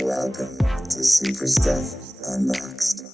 Welcome to Super Stuff Unboxed.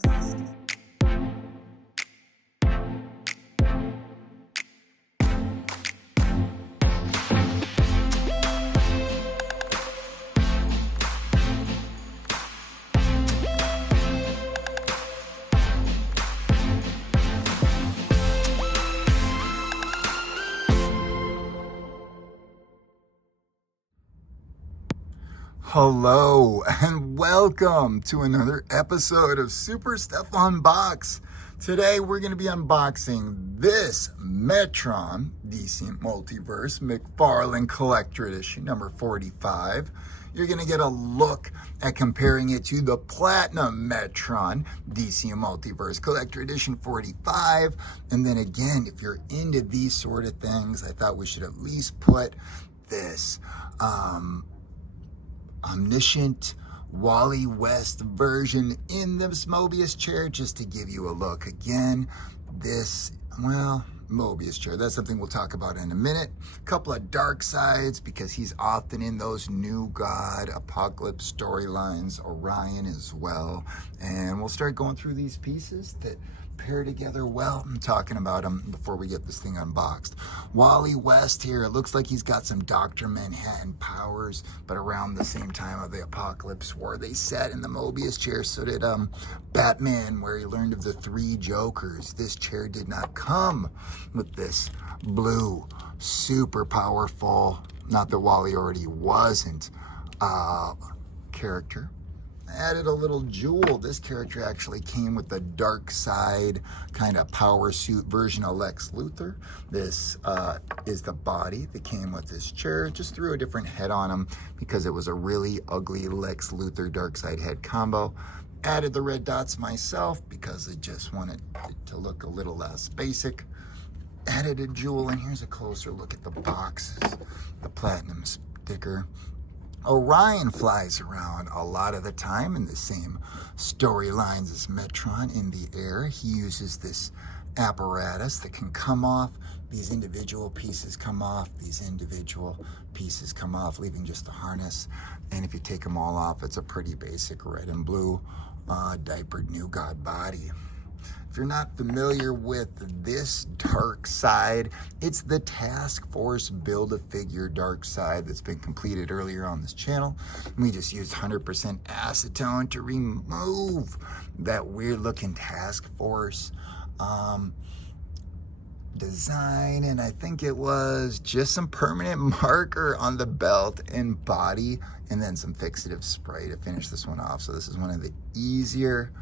Hello and welcome to another episode of Super Stuff Unbox. Today we're going to be unboxing this Metron DC Multiverse McFarlane Collector Edition number 45. You're going to get a look at comparing it to the Platinum Metron DC Multiverse Collector Edition 45. And then again, if you're into these sort of things, I thought we should at least put this omniscient Wally West version in this Mobius chair, just to give you a look. Again, this, Mobius chair, that's something we'll talk about in a minute. A couple of dark sides, because he's often in those New God Apocalypse storylines, Orion as well. And we'll start going through these pieces that pair together well. I'm talking about them before we get this thing unboxed. Wally West here, it looks like he's got some Dr. Manhattan powers, but around the same time of the Apocalypse War, they sat in the Mobius chair. So did Batman, where he learned of the three Jokers. This chair did not come with this blue, super powerful, not that Wally already wasn't, character. Added a little jewel. This character actually came with the dark side kind of power suit version of Lex Luthor. This is the body that came with this chair. Just threw a different head on him because it was a really ugly Lex Luthor dark side head combo. Added the red dots myself because I just wanted it to look a little less basic. Added a jewel, and here's a closer look at the boxes. The platinum sticker. Orion flies around a lot of the time in the same storylines as Metron in the air. He uses this apparatus that can come off. These individual pieces come off. These individual pieces come off, leaving just the harness. And if you take them all off, it's a pretty basic red and blue diapered New God body. If you're not familiar with this dark side, it's the Task Force Build-A-Figure dark side that's been completed earlier on this channel. We just used 100% acetone to remove that weird looking Task Force design, and I think it was just some permanent marker on the belt and body, and then some fixative spray to finish this one off. So this is one of the easier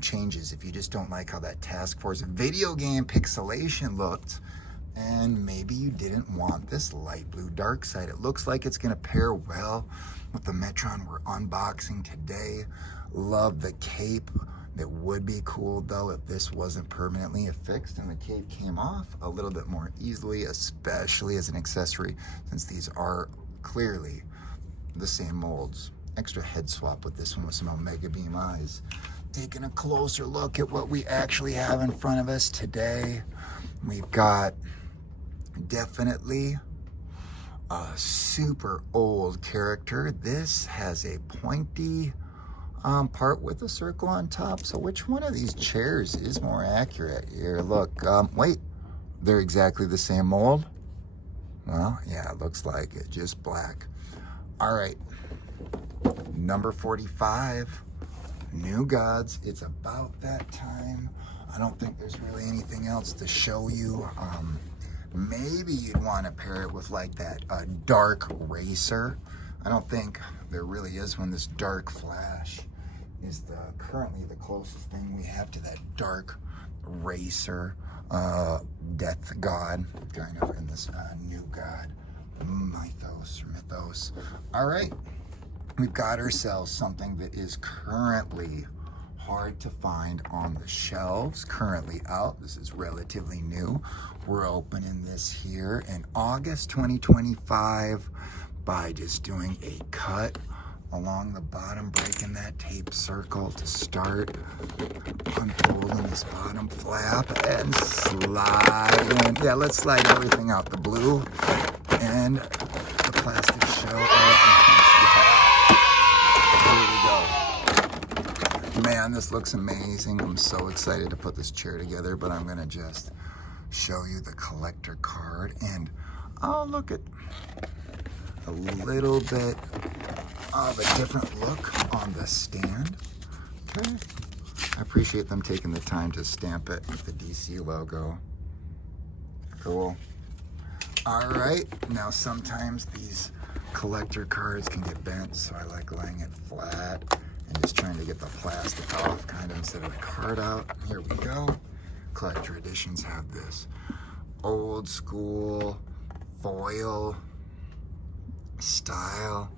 changes if you just don't like how that Task Force video game pixelation looked, and maybe you didn't want this light blue dark side. It looks like it's going to pair well with the Metron we're unboxing today. Love the cape. That would be cool though if this wasn't permanently affixed and the cape came off a little bit more easily, especially as an accessory, since these are clearly the same molds. Extra head swap with this one with some Omega Beam eyes. Taking a closer look at what we actually have in front of us today. We've got definitely a super old character. This has a pointy part with a circle on top. So which one of these chairs is more accurate here? Look, wait, they're exactly the same mold. Well, yeah, it looks like it, just black. All right, number 45, New Gods. It's about that time. I don't think there's really anything else to show you. Maybe you'd want to pair it with like that dark racer. I don't think there really is one. This dark flash is currently the closest thing we have to that dark racer death god, kind of in this New God mythos. All right, we've got ourselves something that is currently hard to find on the shelves, currently out. This is relatively new. We're opening this here in August 2025 by just doing a cut along the bottom, breaking that tape circle to start, unfolding this bottom flap and sliding. Yeah, let's slide everything out. The blue and the plastic shell. man, this looks amazing. I'm so excited to put this chair together, but I'm gonna just show you the collector card, and I'll look at a little bit of a different look on the stand. Okay, I appreciate them taking the time to stamp it with the DC logo. Cool. All right, now sometimes these collector cards can get bent, so I like laying it flat and just trying to get the plastic off kind of instead of the card out. Here we go. Collector editions have this old school foil style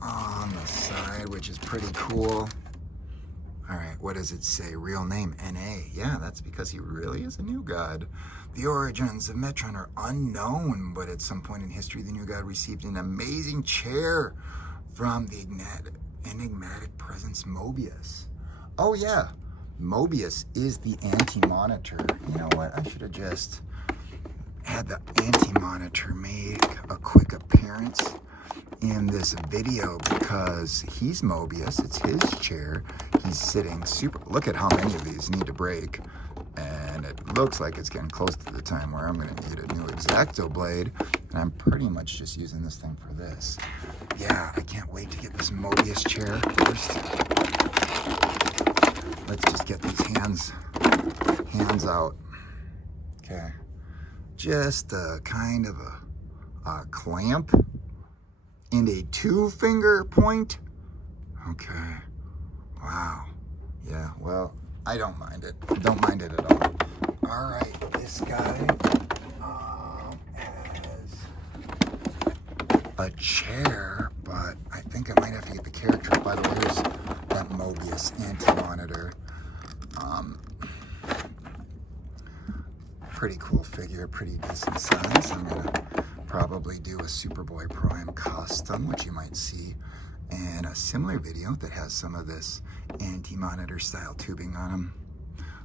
on the side, which is pretty cool. All right, what does it say? Real name, N.A. Yeah, that's because he really is a new god. The origins of Metron are unknown, but at some point in history, the new god received an amazing chair from the enigmatic presence Mobius. Oh yeah, Mobius is the anti-monitor. You know what? I should have just had the anti-monitor make a quick appearance in this video because he's Mobius. It's his chair. He's sitting super. Look at how many of these need to break, and it looks like it's getting close to the time where I'm going to need a new X-Acto blade, and I'm pretty much just using this thing for this. Yeah, I can't wait to get this Mobius chair first. Let's just get these hands out. Okay, just a kind of a clamp and a 2-finger point. Okay. Wow. Yeah, well, I don't mind it. Don't mind it at all. All right, this guy has a chair, but I think I might have to get the character. By the way, here's that Mobius anti-monitor. Pretty cool figure, pretty decent size. I'm gonna probably do a Superboy Prime custom, which you might see in a similar video that has some of this anti-monitor style tubing on him.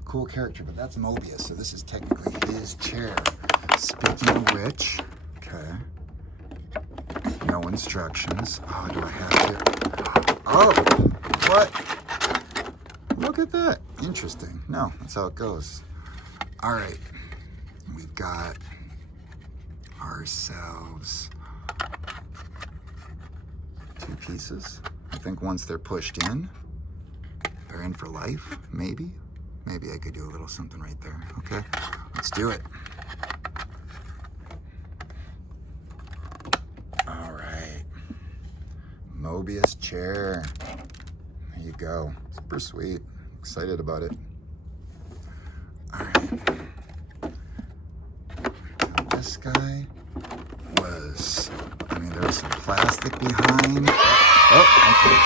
Cool character, but that's Mobius, so this is technically his chair. Speaking of which, okay, no instructions. Oh, do I have here? Oh, what? Look at that. Interesting. No, that's how it goes. All right, we've got ourselves 2 pieces. I think once they're pushed in, they're in for life, maybe. Maybe I could do a little something right there. Okay, let's do it. All right, Mobius chair. There you go. Super sweet. Excited about it. All right. This guy was, I mean, there was some plastic behind. Oh, okay.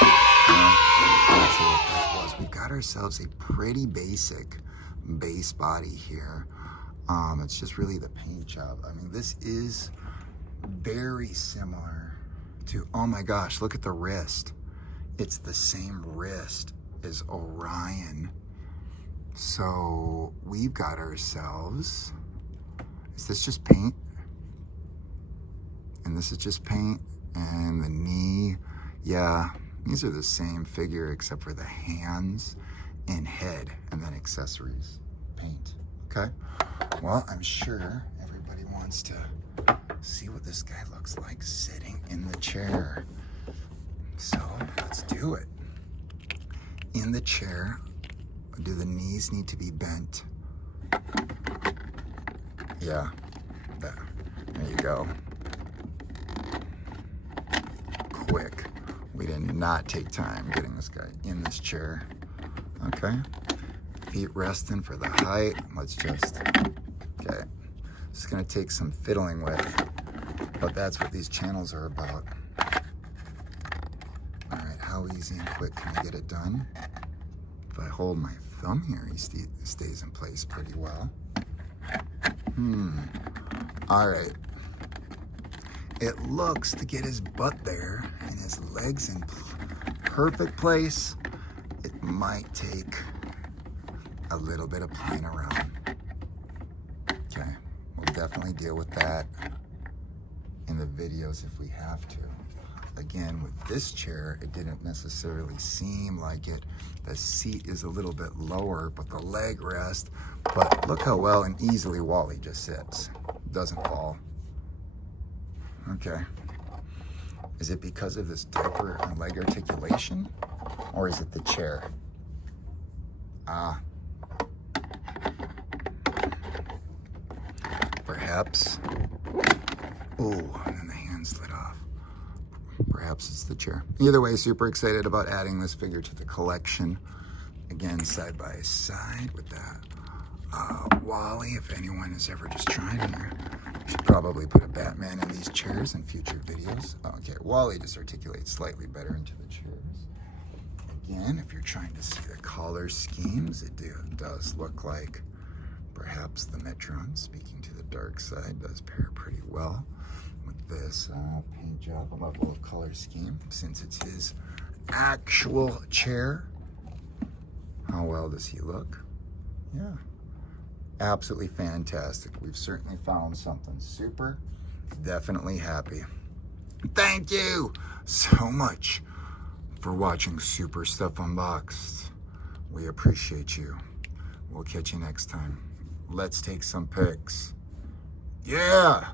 Not sure what that was. We've got ourselves a pretty basic base body here. It's just really the paint job. I mean, this is very similar to, oh my gosh, look at the wrist. It's the same wrist as Orion. So we've got ourselves, is this just paint? And this is just paint, and the knee, yeah, these are the same figure except for the hands and head, and then accessories, paint. Okay, well, I'm sure everybody wants to see what this guy looks like sitting in the chair. So let's do it. In the chair, do the knees need to be bent? Yeah, there you go. Quick. We did not take time getting this guy in this chair. Okay. Feet resting for the height. Let's just, okay. It's gonna take some fiddling with, but that's what these channels are about. All right, how easy and quick can I get it done? If I hold my thumb here, he stays in place pretty well. All right. It looks to get his butt there and his legs in perfect place. It might take a little bit of playing around. Okay, we'll definitely deal with that in the videos if we have to. again, with this chair, it didn't necessarily seem like it. The seat is a little bit lower, but the leg rest, but look how well and easily Wally just sits. Doesn't fall. Okay. Is it because of this diaper and leg articulation? Or is it the chair? Perhaps. Ooh, and then the hand slid off. Perhaps it's the chair. Either way, super excited about adding this figure to the collection. Again, side by side with that Wally. If anyone is ever just trying here, should probably put a Batman in these chairs in future videos. Okay, Wally just articulates slightly better into the chairs. Again, if you're trying to see the collar schemes, it does look like perhaps the Metron, speaking to the dark side, does pair pretty well with this paint job, a level of color scheme, since it's his actual chair. How well does he look? Yeah, absolutely fantastic. We've certainly found something super. Definitely happy. Thank you so much for watching Super Stuff Unboxed. We appreciate you. We'll catch you next time. Let's take some pics. Yeah!